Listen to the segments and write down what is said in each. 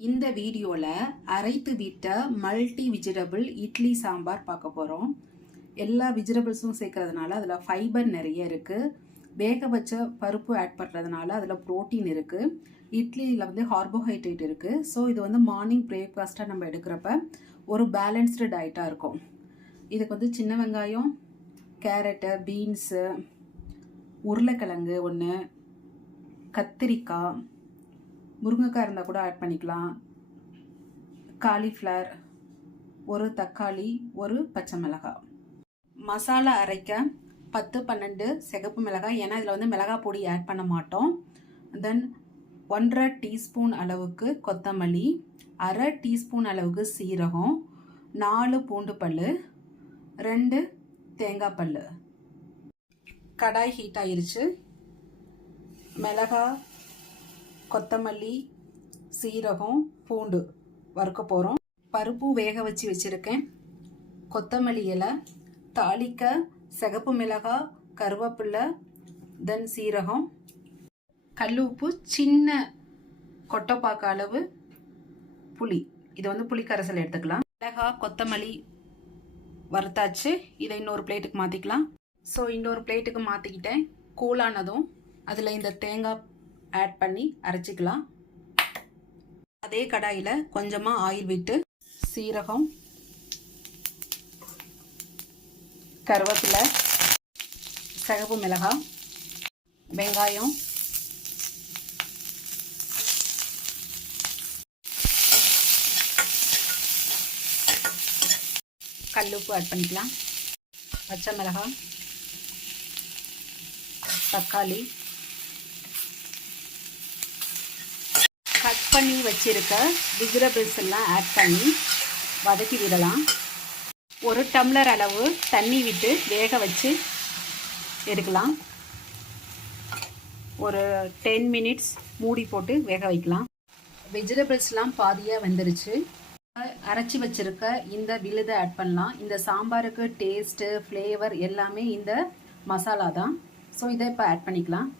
இந்த வீடியோவில் அரைத்து விட்ட மல்டி வெஜிடபிள் இட்லி சாம்பார் பார்க்க போகிறோம். எல்லா வெஜிடபிள்ஸும் சேர்க்கறதுனால அதில் ஃபைபர் நிறைய இருக்குது. வேக வச்ச பருப்பு ஆட் பண்ணுறதுனால அதில் ப்ரோட்டீன் இருக்குது. இட்லியில் வந்து கார்போஹைட்ரேட் இருக்குது. ஸோ இது வந்து மார்னிங் பிரேக்ஃபாஸ்ட்டாக நம்ம எடுக்கிறப்ப ஒரு பேலன்ஸ்டு டயட்டாக இருக்கும். இதுக்கு வந்து சின்ன வெங்காயம், கேரட்டு, பீன்ஸு, உருளைக்கிழங்கு ஒன்று, கத்திரிக்காய், முருங்கைக்காய் இருந்தால் கூட ஆட் பண்ணிக்கலாம், காலிஃப்ளவர், ஒரு தக்காளி, ஒரு பச்சை மிளகாய். மசாலா அரைக்க 10-12 சிகப்பு மிளகாய், ஏன்னா இதில் வந்து மிளகாய் பொடி ஆட் பண்ண மாட்டோம். தென் 1/2 டீஸ்பூன் அளவுக்கு கொத்தமல்லி, 1/2 டீஸ்பூன் அளவுக்கு சீரகம், 4 பூண்டு பல், 2 தேங்காய் பல். கடாய் ஹீட் ஆயிருச்சு. மிளகாய், கொத்தமல்லி, சீரகம், பூண்டு வறுக்க போகிறோம். பருப்பு வேக வச்சு வச்சுருக்கேன். கொத்தமல்லி இலை, தாளிக்க சிகப்பு மிளகாய், கருவேப்பிலை, தென் சீரகம், கல் உப்பு, சின்ன கொட்டைப்பாக்கு அளவு புளி. இது வந்து புளிக்கரைசல் எடுத்துக்கலாம். மிளகாய், கொத்தமல்லி வறுத்தாச்சு. இதை இன்னொரு பிளேட்டுக்கு மாற்றிக்கலாம். ஸோ இன்னொரு பிளேட்டுக்கு மாற்றிக்கிட்டேன். கூலானதும் அதில் இந்த தேங்காய் ஆட் பண்ணி அரைச்சிக்கலாம். அதே கடாயில் கொஞ்சமாக ஆயில் விட்டு சீரகம், கருவேப்பிலை, சிகப்பு மிளகாய், வெங்காயம், கல்லுப்பு ஆட் பண்ணிக்கலாம். பச்சை மிளகாய், தக்காளி, கட் பண்ணி வச்சிருக்க வெஜிடபிள்ஸ் எல்லாம் ஆட் பண்ணி வதக்கி விடலாம். 1 டம்ளர் அளவு தண்ணி விட்டு வேக வச்சு எடுக்கலாம். ஒரு 10 மினிட்ஸ் மூடி போட்டு வேக வைக்கலாம். வெஜிடபிள்ஸ்லாம் பாதியாக வெந்துருச்சு. அரைச்சி வச்சிருக்க இந்த விழுதை ஆட் பண்ணலாம். இந்த சாம்பாருக்கு டேஸ்ட்டு, ஃப்ளேவர் எல்லாமே இந்த மசாலா தான். ஸோ இதை இப்போ ஆட் பண்ணிக்கலாம்.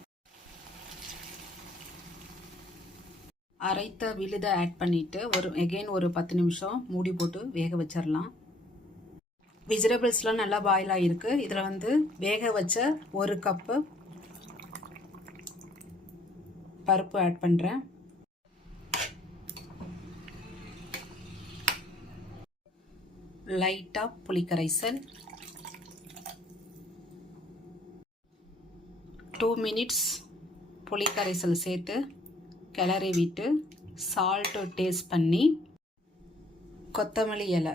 அரைத்த விழுதை ஆட் பண்ணிவிட்டு ஒரு 10 நிமிஷம் மூடி போட்டு வேக வச்சிடலாம். வெஜிடபிள்ஸ்லாம் நல்லா பாயில் ஆகிருக்கு. இதில் வந்து வேக வச்ச 1 கப்பு பருப்பு ஆட் பண்ணுறேன். லைட்டாக புளிக்கரைசல், 2 மினிட்ஸ் புளிக்கரைசல் சேர்த்து கிளறி விட்டு சால்ட்டு டேஸ்ட் பண்ணி கொத்தமல்லி இலை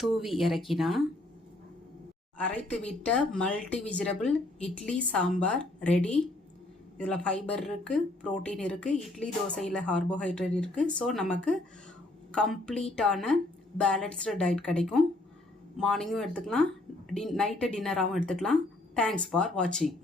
தூவி இறக்கினா அரைத்து விட்ட multi vegetable idli sambar ready. இதில் ஃபைபர் இருக்குது, ப்ரோட்டீன் இருக்குது, இட்லி தோசையில் கார்போஹைட்ரேட் இருக்குது. ஸோ நமக்கு கம்ப்ளீட்டான பேலன்ஸ்டு டயட் கிடைக்கும். மார்னிங்கும் எடுத்துக்கலாம், நைட்டு டின்னராகவும் எடுத்துக்கலாம். தேங்க்ஸ் ஃபார் வாட்சிங்.